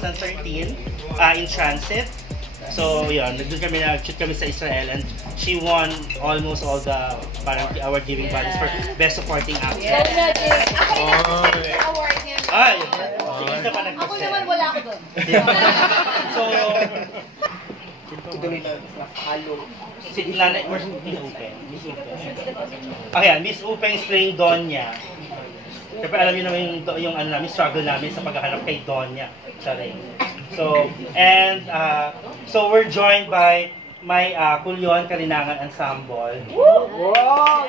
2013 in transit. So yun, nag-shoot kami sa Israel and she won almost all the parang award giving bodies for Best Supporting Actress. Ako rin ang award niya. Ay! Sige, isa pa nag-present. Ako naman wala ako doon. So, Tuloy na halo. si Nanay, where's Miss Upeng? Okay, Miss Upeng is playing Donya. Siyempre alam niyo naman yung ano namin, struggle namin sa paghahanap kay Donya. Siya rin. So, and so we're joined by my CULION'S Ensemble. Wow!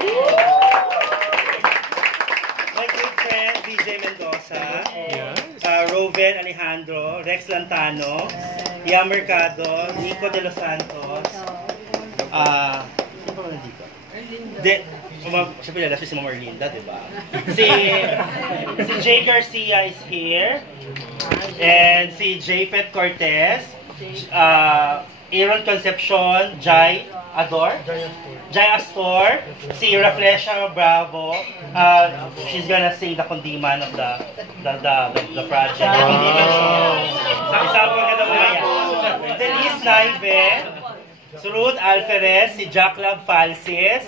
My good friend, DJ Mendoza, Roven Alejandro, Rex Lantano, Yam Mercado, Nico De Los Santos, sino ba nandito? Siyempre, si Mama Erlinda, di ba? Si Jay Garcia is here. And si Jayfet Cortez, Aaron Concepcion, Jai Astor, si Raflesha Bravo. She's gonna sing the Kundiman of the project. Isang maganda mga yan. Denise Naive, Ruth Alferez, si Jaclab Falsis,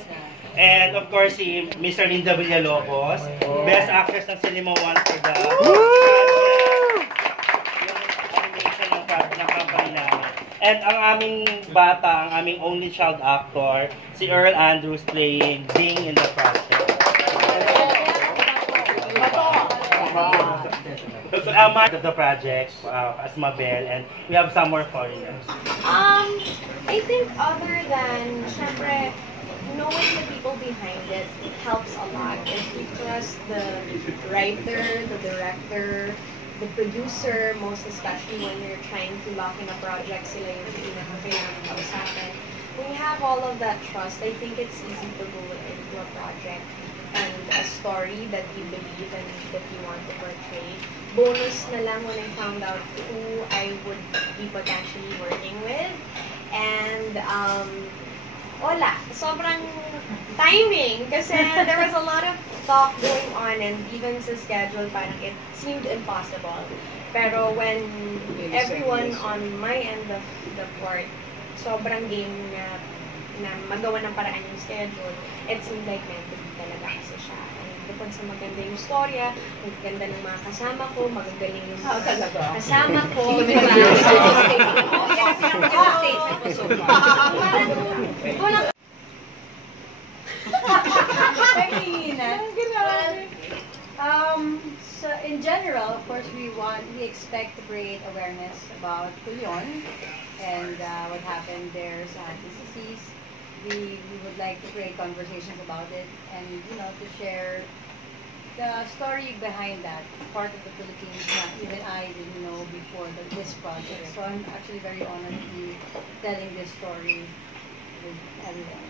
and of course si Mr. Linda Villalobos, Best Actress ng Cinema 1 for the animation ng company namin. And ang aming bata, ang aming only child actor, si Earl Andrews playing Ding in the project. Mark of the project as Mabel, and we have some more foreigners. I think other than, syempre, knowing the people behind it, it helps a lot. If you trust the writer, the director, the producer, most especially when you're trying to lock in a project, sila yung pinaka-kailangan kausapin. When you have all of that trust, I think it's easy to go into a project and a story that you believe and that you want to portray. Bonus na lang when I found out who I would be potentially working with. And, wala. Sobrang timing. Kasi there was a lot of talk going on and even sa schedule, parang it seemed impossible. Pero when everyone on my end of the court, sobrang game na magawa ng paraan yung schedule, it seemed like meant to be talaga kasi siya. Bukod sa maganda yung storya, maganda ng mga kasama ko, magagaling yung mga kasama ko. So in general, of course, we expect to create awareness about CULION and what happened there sa TCCs. We would like to create conversations about it and, you know, to share the story behind that, part of the Philippines that even I didn't know before this project. So I'm actually very honored to be telling this story with everyone.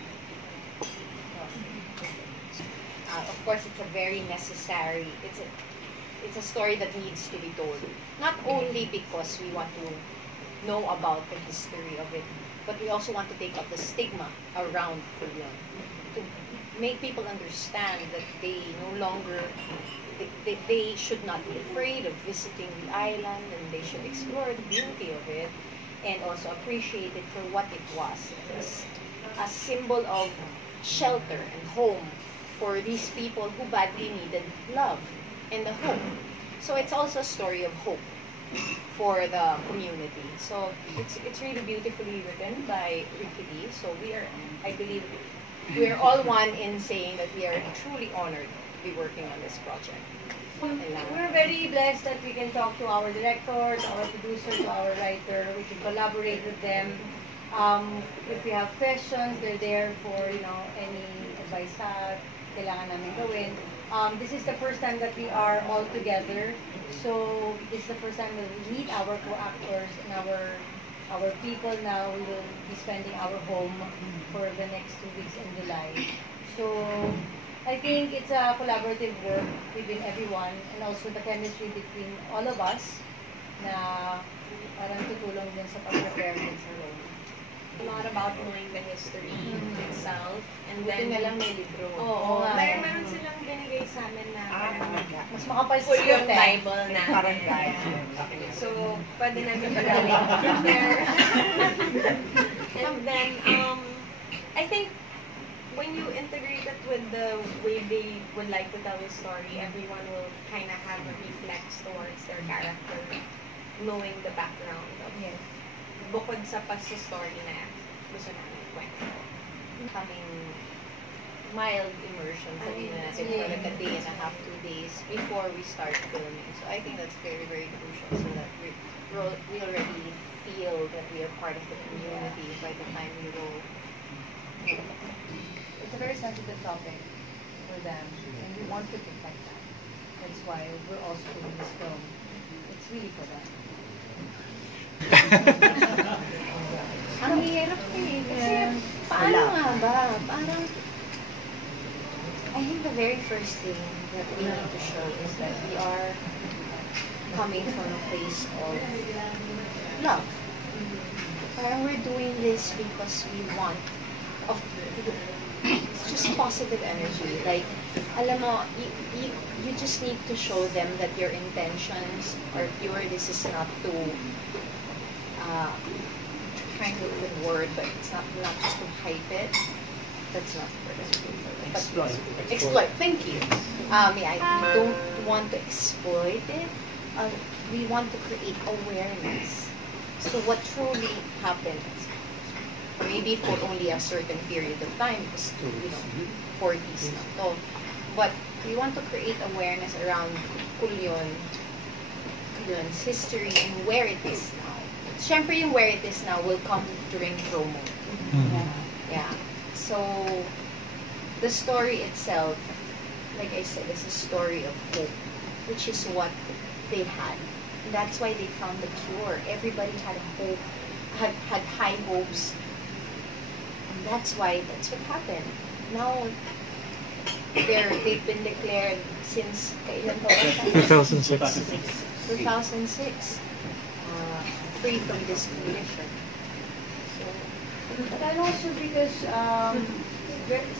Of course, it's a very necessary, it's a story that needs to be told. Not only because we want to know about the history of it, but we also want to take up the stigma around CULION, to make people understand that they no longer, they should not be afraid of visiting the island, and they should explore the beauty of it, and also appreciate it for what it was. It was a symbol of shelter and home for these people who badly needed love and a hope. So it's also a story of hope for the community. So it's really beautifully written by Ricky D. So I believe we are all one in saying that we are truly honored to be working on this project. We're very blessed that we can talk to our directors, our producers, our writer. We can collaborate with them. If we have questions, they're there for, you know, any advice na kailangan namin gawin. This is the first time that we are all together. So this is the first time that we meet our co-actors and our people now. We will be spending our home for the next 2 weeks in July. So I think it's a collaborative work between everyone and also the chemistry between all of us na parang tutulong din sa pag-prepare din sa role. A lot about knowing the history itself and And Buti then, na lang may libro. oo, nga. meron silang binigay sa amin na parang Mas makapal sa full yung script eh. Bible na. Parang guide. So, pwede namin magamit prepare. And then, I think when you integrate it with the way they would like to tell the story, everyone will kind of have a reflex towards their character, knowing the background of it. Bukod sa story na gusto namin kwento. Coming mild immersion, sabihin na natin, for like a day and a half, 2 days before we start filming. So I think that's very, very crucial so that we already feel that we are part of the community by the time we roll. It's a very sensitive topic for them, and we want to protect that. That's why we're also doing this film. It's really for them. Ang hirap eh. Kasi paano nga ba? Parang, I think the very first thing that we need to show is that we are coming from a place of love. Parang we're doing this because we want it's just positive energy. Like, alam mo, you just need to show them that your intentions are pure. This is not to trying to look for the word, but it's not just to hype it. That's not the word I'm looking for. But exploit. Thank you. Yeah, I don't want to exploit it. We want to create awareness. So what truly happens, maybe for only a certain period of time, because 40s na to. But we want to create awareness around Culion's history and where it is now. Siyempre yung where it is now will come during promo. Yeah. So, the story itself, like I said, is a story of hope, which is what they had. And that's why they found the cure. Everybody had hope, had high hopes. And that's what happened. Now, they've been declared since kailan pa ba? 2006. 2006. Free from this condition. So, But and also because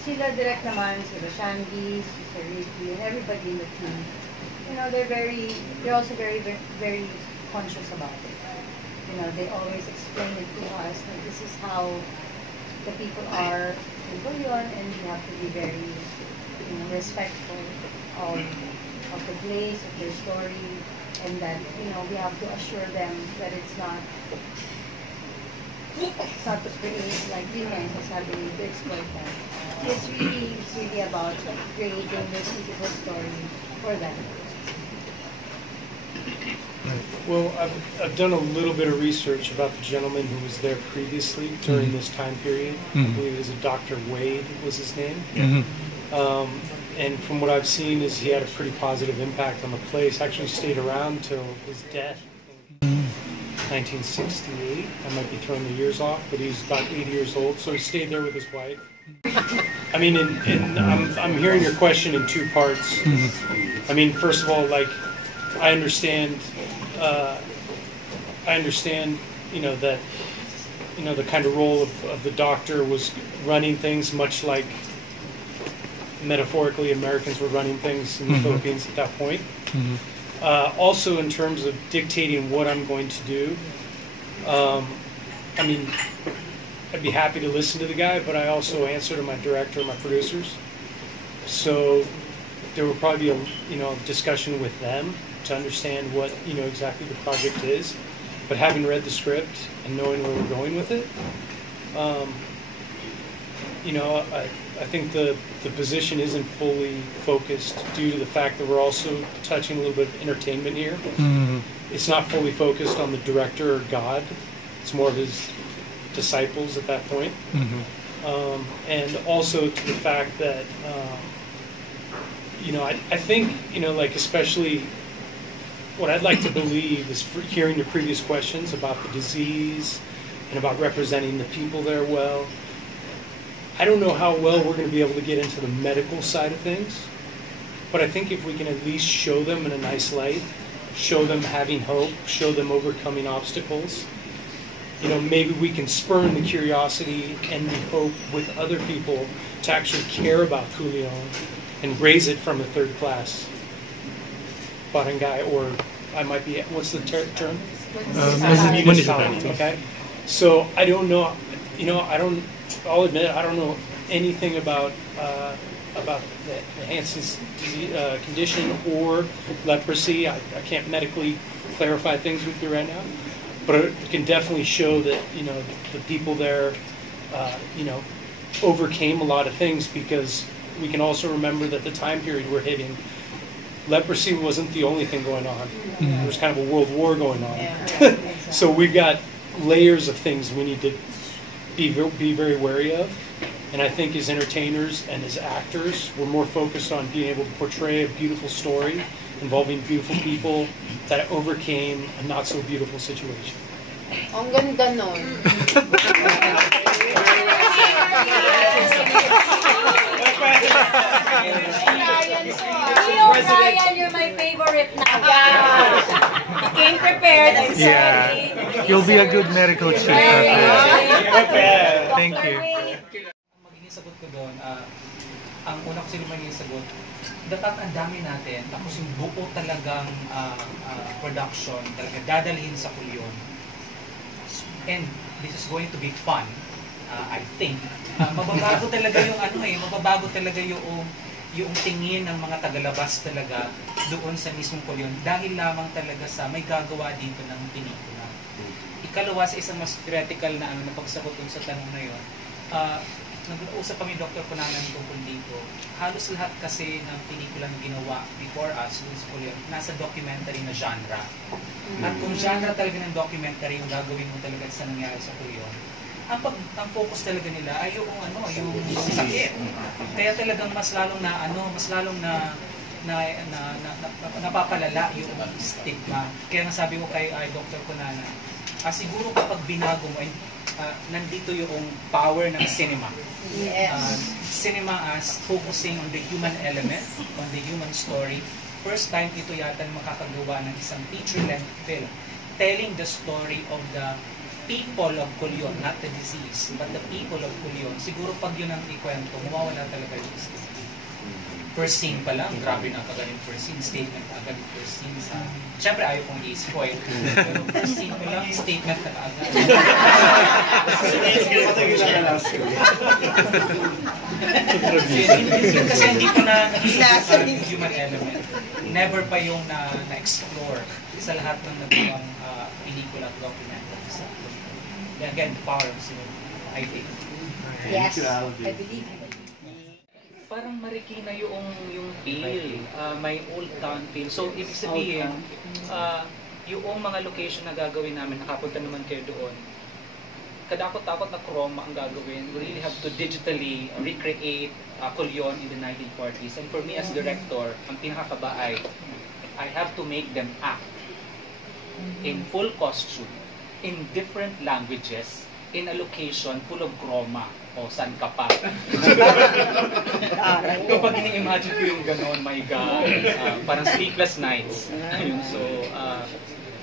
sila direct naman, sila Shandy, Sir Ricky, and everybody in the team, you know, they're also very, very, very conscious about it. You know, they always explain it to us that this is how the people are in Culion, and we have to be very, respectful of the place, of their story, and that, we have to assure them that it's not to create, like Vinay was having to exploit them. It's really about creating this beautiful story for them. Well, I've done a little bit of research about the gentleman who was there previously during this time period. I believe it was a Dr. Wade was his name. And from what I've seen is he had a pretty positive impact on the place. Actually stayed around till his death in 1968. I might be throwing the years off, but he's about 80 years old, so he stayed there with his wife. I mean, I'm hearing your question in two parts. I mean, first of all, like, I understand, that, the kind of role of the doctor was running things much like metaphorically Americans were running things in the Philippines at that point. Also in terms of dictating what I'm going to do, I mean, I'd be happy to listen to the guy, but I also answer to my director, my producers. So there will probably be a discussion with them to understand what exactly the project is. But having read the script and knowing where we're going with it, I think the position isn't fully focused due to the fact that we're also touching a little bit of entertainment here. It's not fully focused on the director or God. It's more of his disciples at that point. And also to the fact that, I think, like especially what I'd like to believe is hearing your previous questions about the disease and about representing the people there well. I don't know how well we're going to be able to get into the medical side of things, but I think if we can at least show them in a nice light, show them having hope, show them overcoming obstacles, maybe we can spurn the curiosity and the hope with other people to actually care about Culion and raise it from a third class barangay, or I might be, what's the term? Municipality. Okay. So I don't know, I'll admit I don't know anything about the Hansen's condition or leprosy. I can't medically clarify things with you right now, but it can definitely show that the people there overcame a lot of things, because we can also remember that the time period we're hitting, leprosy wasn't the only thing going on. There was kind of a world war going on. So we've got layers of things we need to be very wary of. And I think as entertainers and as actors, we're more focused on being able to portray a beautiful story involving beautiful people that overcame a not so beautiful situation. Ang ganda nun. Ryan, you're my favorite now. You came prepared. I'm sorry. You'll be a good medical chief. Thank you. Magiging sagot ko doon, ang una ko sila magiging sagot, dapat ang dami natin, tapos yung buo talagang production, talaga dadalhin sa Culion. And this is going to be fun, I think. Mababago talaga yung mababago talaga yung tingin ng mga tagalabas talaga doon sa mismong Culion, dahil lamang talaga sa may gagawa dito ng pelikula. Ikalawa, sa isang mas theoretical na pagsagot dun sa tanong na yun, nag-uusap kami Dr. Punanan tungkol dito. Halos lahat kasi ng pelikula na ginawa before us dun sa Culion, nasa documentary na genre. At kung genre talaga ng documentary yung gagawin mo talaga sa nangyari sa Culion, ang focus talaga nila ay yung sakit. Kaya talagang mas lalong na napapalala yung stigma. Kaya nasabi ko kay Dr. Punanan, siguro kapag binago mo, nandito yung power ng cinema. Cinema as focusing on the human element, on the human story. First time ito yata makakagawa ng isang feature-length film telling the story of the people of Culion, not the disease, but the people of Culion. Siguro pag yun ang ikwento, mawawala talaga yung stigma. First scene pa lang, grabe na kagaling first scene, statement na agad yung first scene sa... Siyempre ayaw kong i-spoil, pero first scene pa lang, statement na agad. Kasi hindi pa na nag-isip yung human element. Never pa yung na-explore sa lahat ng nagawang pelikula at documentary. Again, the power of cinema, I think. Yes, I believe you. Parang marikina yung feel, may old town feel. So, ibig sabihin, yung mga location na gagawin namin, nakapunta naman kayo doon, kadakot-takot na chroma ang gagawin. We really have to digitally recreate Culion in the 1940s. And for me as director, ang pinakakaba ay, I have to make them act in full costume, in different languages, in a location full of chroma. O, san ka pa? Kapag ini-imagine ko yung gano'n, my God, parang sleepless nights. So,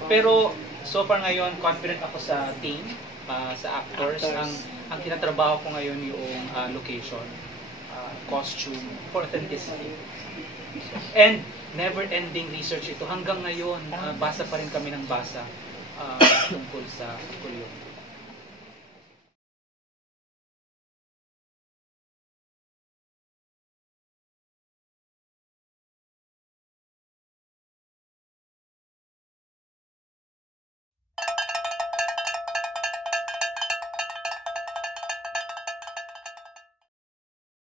pero so far ngayon, confident ako sa team, sa actors. Ang kinatrabaho ko ngayon yung location, costume, for authenticity. And never-ending research ito. Hanggang ngayon, basa pa rin kami ng basa tungkol sa Culion.